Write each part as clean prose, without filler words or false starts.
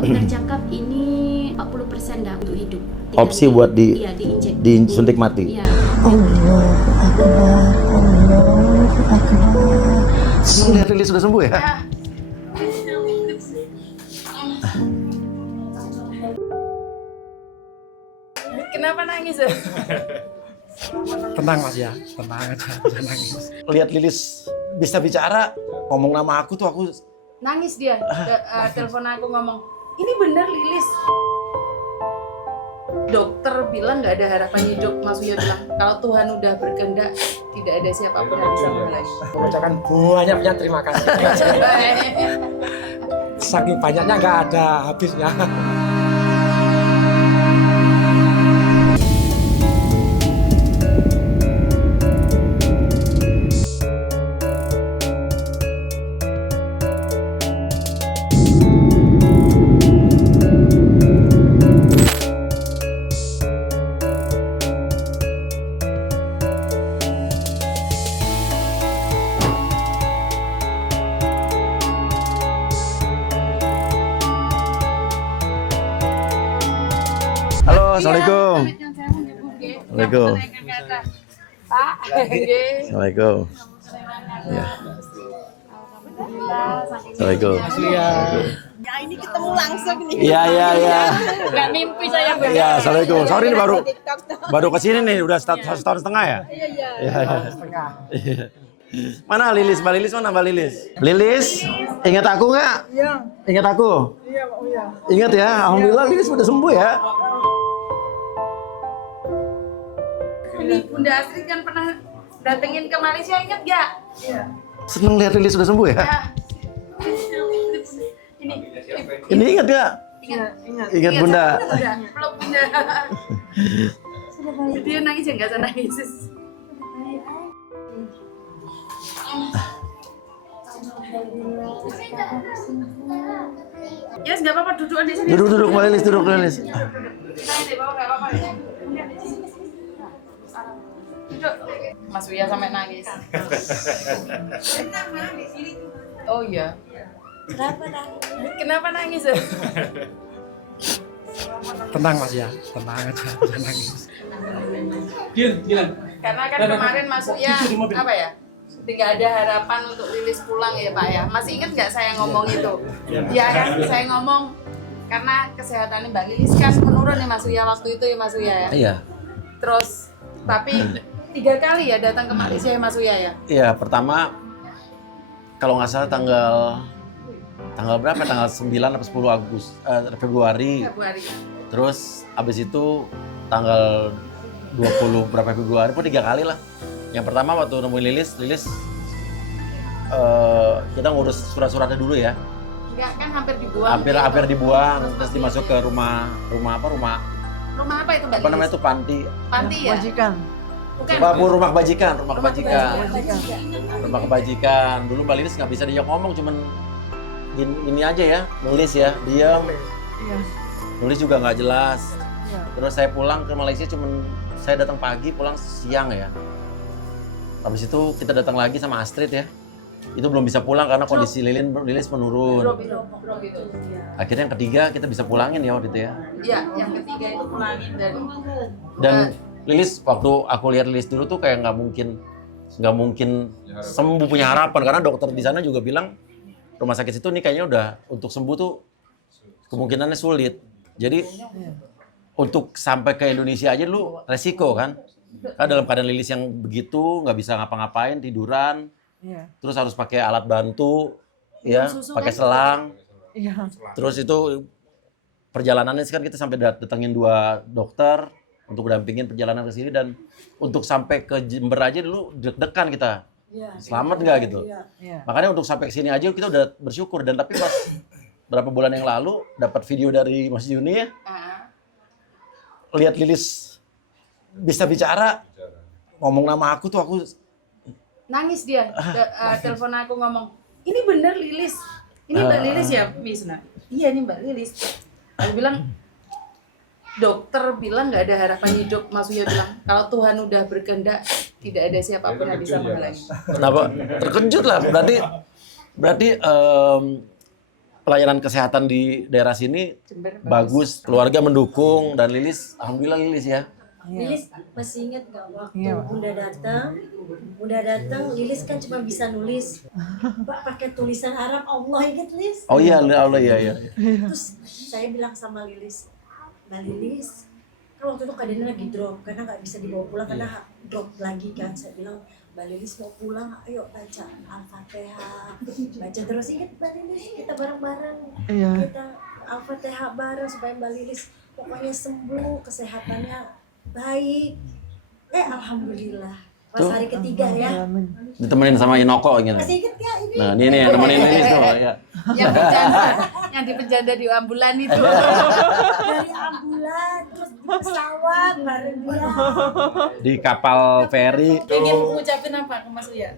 Dokter cakap ini 40% dah untuk hidup. Opsi buat iya, diinjek. disuntik mati. Iya. Seneng lihat Lilis sudah sembuh ya? Kenapa nangis? Tenang Mas ya, tenang aja, jangan nangis. Lihat Lilis bisa bicara, ngomong nama aku tuh aku Nangis dia. Telepon aku ngomong, ini bener Lilis. Dokter bilang nggak ada harapan hidup. Mas Uya bilang, kalau Tuhan udah berkehendak, tidak ada siapapun yang bisa menghalangi. Mengucapkan banyaknya terima kasih. Saking banyaknya nggak ada habisnya. halo, assalamualaikum. Waalaikumsalam. Pak, Assalamualaikum. Ya. Assalamualaikum. Ya ini ketemu langsung nih. Iya. nggak mimpi saya Iya, assalamualaikum. Sorry ini baru kesini nih, udah satu tahun setengah ya. Iya. Mana Lilis? Mbak Lilis mana Mbak Lilis? Lilis, ingat aku nggak? Iya. Ingat aku? Iya, Pak Uya. Ingat ya, alhamdulillah Lilis udah sembuh ya. Ini Bunda Astrid kan pernah datengin ke Malaysia, ingat nggak? Iya. Seneng lihat Lilis sudah sembuh ya. Ya. Ini ingat nggak? Ingat. Ingat Bunda. Udah, peluk Bunda. Dia nangis ya nggak usah nangis. Yes, nggak apa-apa, dudukan di sini. Duduk Mbak Lilis, duduk Mbak Lilis. Kita ini bawa nggak apa-apa. Duduk. Mas Uya sampai nangis. Oh iya. Kenapa nangis? Tenang Mas ya, tenang aja, jangan nangis. Karena kan kemarin Mas Uya apa ya? Tidak ada harapan untuk Lilis pulang ya Pak ya. Masih ingat nggak saya ngomong itu? Ya kan, saya ngomong karena kesehatannya Mbak Lilis kan menurun ya Mas Uya waktu itu ya Mas Uya ya. Iya. Terus tapi 3 kali ya datang ke Malaysia ya Mas Uya ya. Iya, pertama kalau nggak salah tanggal berapa? Tanggal 9 atau 10 Februari. Februari. Terus abis itu tanggal 20 berapa Februari pun 3 kali lah. Yang pertama waktu nemuin Lilis kita ngurus surat-suratnya dulu ya. Enggak kan hampir dibuang. Hampir dibuang, terus dimasuk ke rumah Rumah apa itu Mbak apa namanya Lilis? tuh panti. Panti ya? Majikan. Bukan. Rumah kebajikan. Rumah Rumah kebajikan. Dulu Mbak Lilis nggak bisa diajak ngomong, cuman ini aja ya, nulis ya, diam. Iya. Nulis juga nggak jelas. Iya. Terus saya pulang ke Malaysia cuman saya datang pagi, pulang siang ya. Habis itu kita datang lagi sama Astrid ya. Itu belum bisa pulang karena kondisi Lilis menurun. Drop itu. Akhirnya yang ketiga kita bisa pulangin ya waktu itu ya. Iya, yang ketiga itu pulangin Dan Lilis, waktu aku lihat Lilis dulu tuh kayak nggak mungkin sembuh, punya harapan karena dokter di sana juga bilang rumah sakit situ nih kayaknya udah untuk sembuh tuh kemungkinannya sulit. Jadi untuk sampai ke Indonesia aja dulu resiko kan. Kan dalam keadaan Lilis yang begitu nggak bisa ngapa-ngapain, tiduran, Iya. terus harus pakai alat bantu, ya, susu pakai kan? selang. Iya. Terus itu perjalanannya kan kita sampai datengin 2 dokter untuk dampingin perjalanan ke sini dan untuk sampai ke Jember aja dulu deg-degan kita. Iya. Selamat nggak gitu. Iya. Makanya untuk sampai ke sini aja kita udah bersyukur dan tapi pas berapa bulan yang lalu dapat video dari Mas Juni ya. Lihat Lilis bisa bicara, ngomong nama aku tuh aku Nangis dia. Telepon aku ngomong, ini bener Lilis. Ini Mbak Lilis ya, Misna? Iya ini Mbak Lilis. Aku bilang, dokter bilang nggak ada harapan hidup. Mas Uya bilang, kalau Tuhan udah berkehendak, tidak ada siapapun yang bisa menghalangi. kenapa terkejut lah berarti pelayanan kesehatan di daerah sini Jember bagus, keluarga mendukung dan Lilis, alhamdulillah Lilis ya. Lilis masih ingat nggak waktu Iya, Pak. Bunda datang, Lilis kan cuma bisa nulis, Pak pakai tulisan Arab, Allah ingat Lilis. Oh iya, Allah iya. Terus saya bilang sama Lilis, Mbak Lilis, kan waktu itu keadaannya lagi drop karena nggak bisa dibawa pulang karena drop lagi kan. Saya bilang, Mbak Lilis mau pulang, ayo baca Al-Fatihah, baca terus, ingat Mbak Lilis, kita bareng-bareng, Iya. kita Al-Fatihah bareng supaya Mbak Lilis pokoknya sembuh, kesehatannya baik. Alhamdulillah. Pas Tuh. hari ketiga ya. Ditemenin sama Inoko gitu. Masih inget ya ini? Nah, ini yang nemenin Lilis tuh ya. yang di penjanda di ambulan itu. Dari ambulan, terus di pesawat bareng dia. Di kapal feri. Ingin ngucapin apa ke Mas Uya?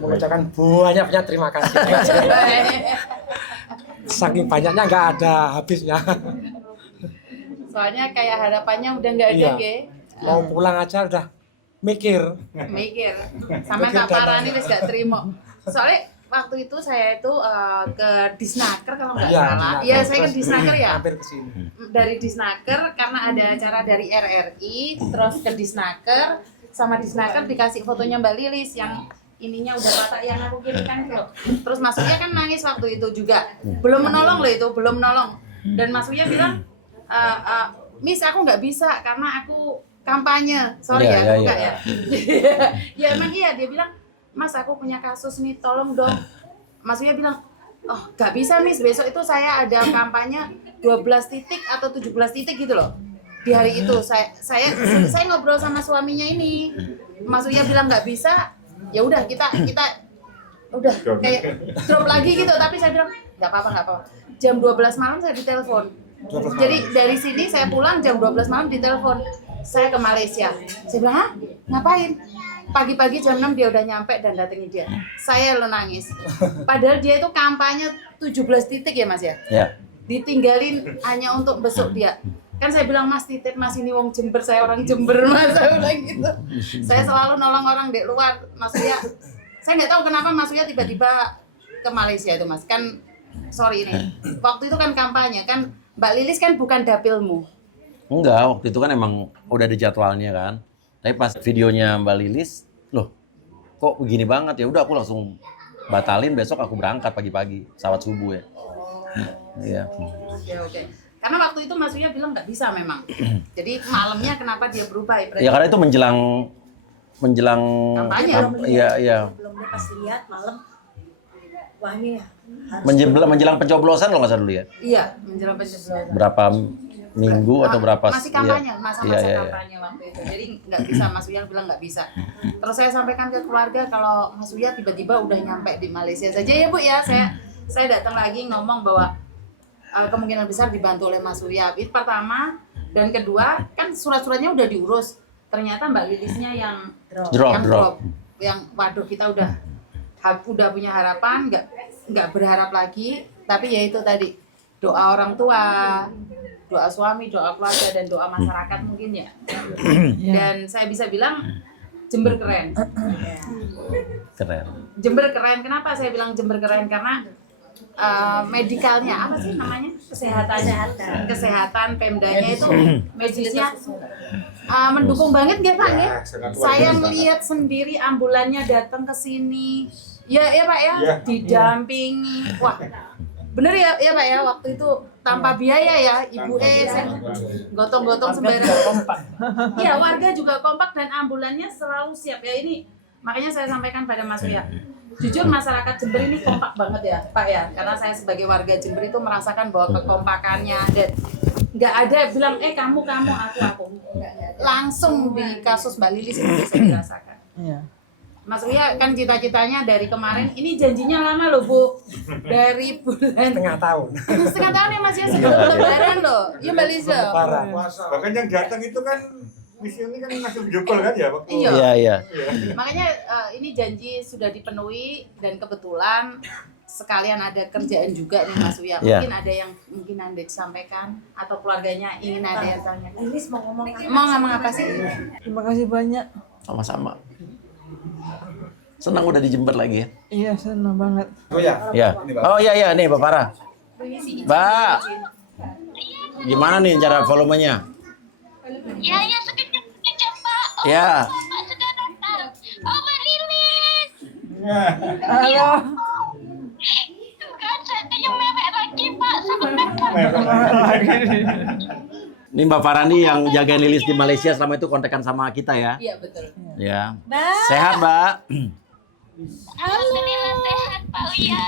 Mengucapkan banyak terima kasih. Saking banyaknya nggak ada habisnya. Soalnya kayak harapannya udah nggak ada, Iya. Ge. Mau pulang aja udah mikir. Mikir. Sama tak parani wis gak terima. Soalnya waktu itu saya itu ke Disnaker kalau nggak Iya, salah. Disnaker. Iya, saya ke Terus Disnaker ya. Hampir ke sini. Dari Disnaker karena ada acara dari RRI, terus ke Disnaker, sama Disnaker dikasih fotonya Mbak Lilis yang ininya udah patah yang aku kirimkan itu loh. Terus Mas Uya kan nangis waktu itu juga. Belum menolong loh itu, belum menolong. Dan Mas Uya bilang, Miss aku nggak bisa karena aku kampanye. Sorry Iya, ya, iya, aku iya. nggak ya. Ya emang iya, dia bilang, Mas aku punya kasus nih, tolong dong. Mas Uya bilang, oh nggak bisa Miss, besok itu saya ada kampanye 12 titik atau 17 titik gitu loh. Di hari itu saya ngobrol sama suaminya ini. Mas Uya bilang nggak bisa, ya udah kita udah kayak drop lagi gitu. Tapi saya bilang nggak apa-apa. Jam 12 malam saya ditelepon. Jadi dari sini saya pulang jam 12 malam ditelepon. Saya ke Malaysia. Saya bilang, hah? Ngapain? Pagi-pagi jam 6 dia udah nyampe dan datengin dia. Saya lo nangis. Padahal dia itu kampanye 17 titik ya Mas ya? Ya. Ditinggalin hanya untuk besok dia. Kan saya bilang, Mas titip Mas ini wong Jember, saya orang Jember Mas, saya bilang gitu. Saya selalu nolong orang di luar. Mas Uya, saya nggak tahu kenapa Mas Uya tiba-tiba ke Malaysia itu Mas. Kan sorry ini, waktu itu kan kampanye kan Mbak Lilis kan bukan dapilmu. Enggak, waktu itu kan emang udah ada jadwalnya kan. Tapi pas videonya Mbak Lilis, loh kok begini banget, ya udah aku langsung batalin, besok aku berangkat pagi-pagi, pesawat subuh ya. Iya. Ya oke. Karena waktu itu Mas Uya bilang nggak bisa memang. Jadi malamnya kenapa dia berubah ya? Ya karena itu menjelang Kampanye. Iya. Belum dia pasti lihat malam. Wah ini harus Menjelang pencoblosan kalau nggak salah dulu ya. Iya, menjelang pencoblosan. Berapa minggu atau berapa? Masih kampanye, iya. masa-masa Iya. kampanye waktu itu. Jadi nggak bisa, Mas Uya bilang nggak bisa. Terus saya sampaikan ke keluarga kalau Mas Uya tiba-tiba udah nyampe di Malaysia saja ya Bu ya. Saya datang lagi ngomong bahwa kemungkinan besar dibantu oleh Mas Uya. Itu pertama, dan kedua kan surat-suratnya udah diurus. Ternyata Mbak Lilisnya yang drop. Yang waduh kita udah punya harapan, nggak berharap lagi. Tapi ya itu tadi doa orang tua, doa suami, doa keluarga, dan doa masyarakat mungkin ya. Dan saya bisa bilang Jember keren. Keren. Jember keren. Kenapa saya bilang Jember keren? Karena medikalnya apa sih namanya? Kesehatan Pemdanya itu medisnya mendukung banget nggak Pak ya? Saya melihat sendiri ambulannya datang ke sini. Ya Pak ya, didampingi. Wah, bener ya Pak ya, waktu itu tanpa biaya ya, Ibu saya gotong-gotong sembarang. Iya, warga juga kompak dan ambulannya selalu siap ya. Ini makanya saya sampaikan pada Mas Uya. Jujur masyarakat Jember ini kompak banget ya Pak ya, karena saya sebagai warga Jember itu merasakan bahwa kekompakannya dan nggak ada bilang kamu aku langsung di kasus Mbak Lilis itu bisa dirasakan. Iya. Mas Uya kan cita-citanya dari kemarin, ini janjinya lama loh Bu, dari bulan Setengah tahun. setengah tahun ya Mas ya, sebelum Lebaran loh, ya Mbak Liza. Lebaran. Bahkan yang datang itu kan misi ini kan langsung video call kan ya waktu. Iya. Iya. Makanya ini janji sudah dipenuhi dan kebetulan sekalian ada kerjaan juga nih Mas Uya. Iya. Mungkin ada yang Anda disampaikan atau keluarganya ingin ada yang tanya. Lilis mau ngomong apa? Mau ngomong apa sih? Terima kasih banyak. Sama-sama. Senang udah di Jember lagi ya? Iya, senang banget. Oh ya. Ya. Oh iya nih Mbak Farah. Mbak, gimana nih cara volumenya? Ya, sekejap, Pak. Oh, Ya. Pak sudah datang. Oh, Mbak Lilis. Halo. Itu kan saya mewek lagi, Pak. Sama Bapak. Ini Mbak Farah nih yang jagain Lilis di Malaysia selama itu kontekan sama kita ya? Iya betul. Ya. Mbak. Sehat, Mbak? Alhamdulillah sehat, Pak Uya.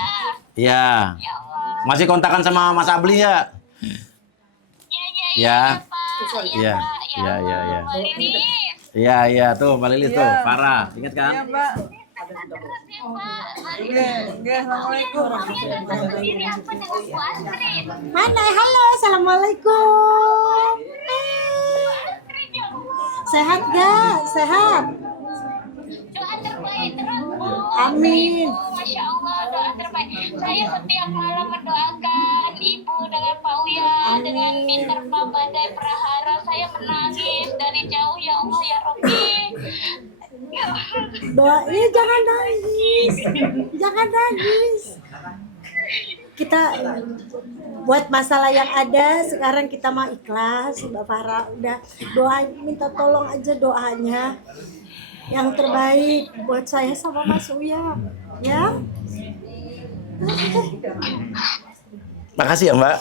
Ya. Ya Allah. Masih kontakan sama Mas Abli ya? Ya. Pak. Iya. Pak. Iya, iya, iya. Mbak Lilis. Iya, iya tuh Mbak Lilis tuh, Iya. Farah. Ingat kan? Iya, Mbak. Terus ya, Pak. Mari. Oke, assalamualaikum. Uya datang sendiri apa dengan Bu Astrid? Mana? Halo, assalamualaikum. Astrid, ya Allah. Sehat gak? Sehat. Doa terbaik terus, Bu. Amin. Masya Allah, doa terbaik. Saya setiap malam mendoakan Ibu dengan Pak Uya, dengan Minterpa Badai Prahara. Saya menangis dari jauh, ya Allah, ya Rabbi. Doanya jangan nangis. Jangan nangis. Kita buat masalah yang ada sekarang kita mah ikhlas. Mbak Farah udah doa, minta tolong aja doanya yang terbaik buat saya sama Mas Uya ya. Makasih ya Mbak.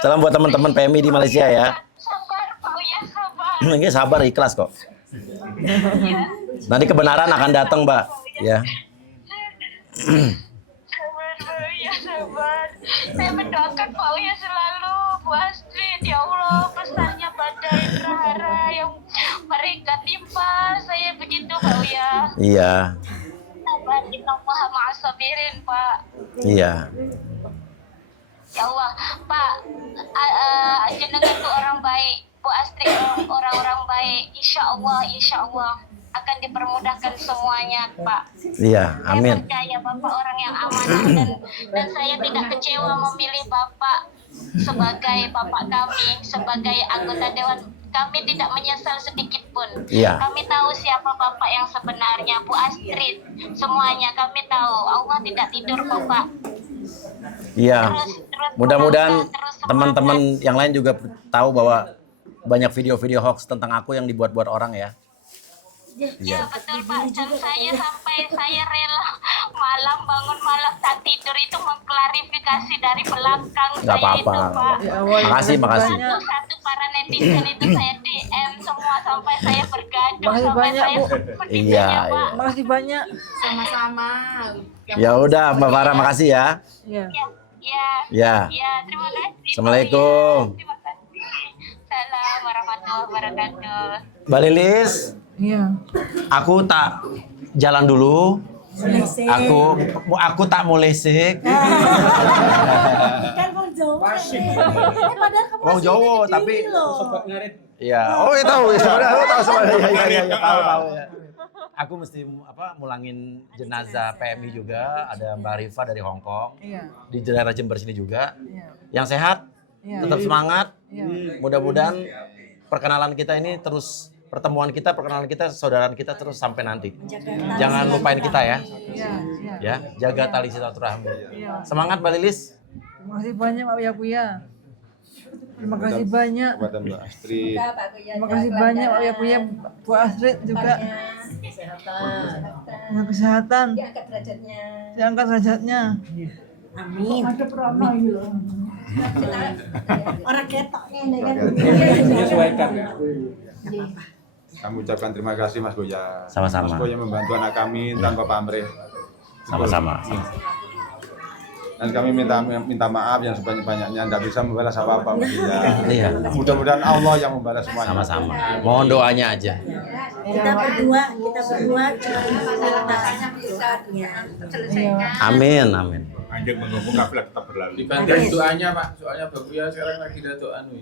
Salam buat teman-teman PMI di Malaysia ya. Sabar, Pak Uya, sabar. Ini sabar, ikhlas kok. Nanti kebenaran akan datang Mbak. Ya. Sabar, Pak Uya, sabar. Saya mendoakan Pak Uya selalu, Bu Astrid. Ya Allah, pesannya Badai Prahara yang mereka timpa saya begitu, Pak Uya. Iya. Sabar, inna maha ma'asabirin, Pak. Iya. Ya Allah, Pak, jenengan tuh orang baik, Bu Astrid orang-orang baik. Insya Allah akan dipermudahkan semuanya, Pak. Iya, amin. Saya percaya Bapak orang yang amanah dan saya tidak kecewa memilih Bapak sebagai Bapak kami, sebagai anggota Dewan. Kami tidak menyesal sedikit pun. Iya. Kami tahu siapa Bapak yang sebenarnya, Bu Astrid. Semuanya kami tahu. Allah tidak tidur, Bapak. Iya. Terus Mudah-mudahan terus semangat. teman-teman yang lain juga tahu bahwa banyak video-video hoax tentang aku yang dibuat-buat orang ya. Ya betul Pak, dan saya sampai saya rela malam bangun malam tak tidur itu mengklarifikasi dari belakang Nggak saya itu apa-apa. Pak. Ya Allah, Makasih, makasih. Satu para netizen itu saya DM semua sampai saya bergaduh Makasih sampai banyak, saya Bu. seperti Iya, itu, Pak. Makasih banyak. Sama-sama. Ya udah Mbak Farah, makasih ya. Iya. Ya, Ya. terima kasih. Assalamualaikum. Terima kasih. Salam warahmatullahi wabarakatuh. Mbak Lilis, Iya. aku tak jalan dulu. Aku tak mau lesik. Kan mau Jawa. Padahal kamu Wong masih Jawa gede tapi loh. iya. Oh, iya tahu ya sebenarnya. Aku tahu sebenarnya. Iya, tahu ya. Aku mesti mulangin jenazah PMI juga, ada Mbak Rifa dari Hong Kong. Iya. Di daerah Jember sini juga. Iya. Yang sehat, Iya. tetap semangat. Iya. Mudah-mudahan perkenalan kita ini terus perkenalan kita, saudaraan kita terus sampai nanti. Jangan lupain kita ya. Iya. Iya. Ya, jaga tali silaturahmi. Iya. Semangat Mbak Lilis. Terima kasih banyak Pak Uya. Terima kasih banyak. Kepada Mbak Astrid. Terima kasih banyak Pak Uya, Bu Astrid juga. Dengan kesehatan. Diangkat derajatnya. Diangkat derajatnya. Amin. Orang ketoknya ini kan. Menyesuaikan. Kami ucapkan terima kasih Mas Boya. Sama-sama. Mas Boya membantu anak kami tanpa pamrih. Sama-sama. Dan kami minta maaf yang sebanyak-banyaknya, tidak bisa membalas apa-apa Mas Boya. Iya. Mudah-mudahan Allah yang membalas semuanya. Sama-sama. Mohon doanya aja. Kita berdua cuma minta doanya. Amin, amin. Anjing menghukum kafilah tetap berlalu. Dibanding doanya Pak, soalnya Bapak ya sekarang lagi ada doa ini.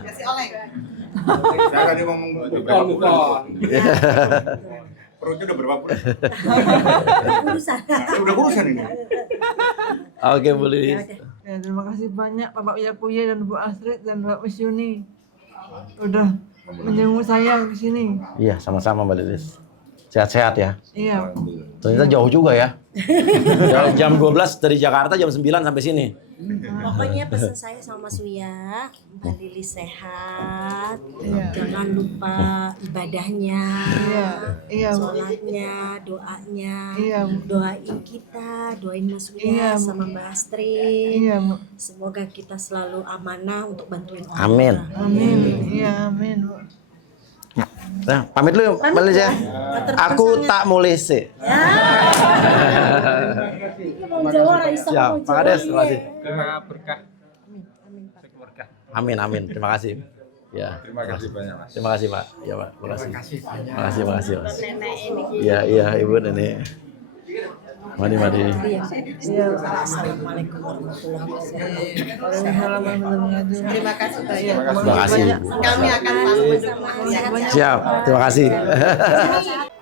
Kasih oleh. Saya tadi ngomong Bukan. perutnya udah berapa perut? Urusan. Udah urusan ini. Oke, Bu Lilis. Ya, terima kasih banyak Bapak Uya dan Bu Astrid dan Mbak Miss Yuni. Udah menjenguk saya di sini. Iya, sama-sama Mbak Lilis. Sehat-sehat ya. Iya. Ternyata jauh juga ya. Jam 12 dari Jakarta, jam 9 sampai sini. Pokoknya pesan saya sama Mas Uya, Mbak Lilis sehat, Iya. jangan lupa ibadahnya, Iya. Iya, Bu. sholatnya, doanya, Iya, Bu. doain kita, doain Mas Uya Iya, Bu. sama Mbak Astrid. Iya, Bu. Semoga kita selalu amanah untuk bantuin orang. Amin. Amin. Iya, amin, Bu. Nah, pamit dulu Mbak Lilis ya. Aku tak mulai sih. Ini mau Jawa, Raisa Siap, mau Pak Jawa. Kades, terima kasih. berkah. Amin, amin. Terima kasih. Ya. Terima kasih banyak Mas. Terima kasih, Pak. Ya, Pak. Terima kasih. Terima kasih, Mas. Iya, iya, Ibu nenek. Mari. Iya. Assalamualaikum warahmatullahi wabarakatuh. Terima kasih banyak. Terima kasih, Ibu. Kami akan selalu mendukung. Siap. Terima kasih.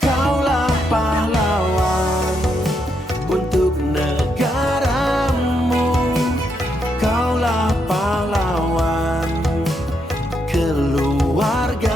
Kaulah pahlawan untuk negaramu. Kaulah pahlawan keluarga.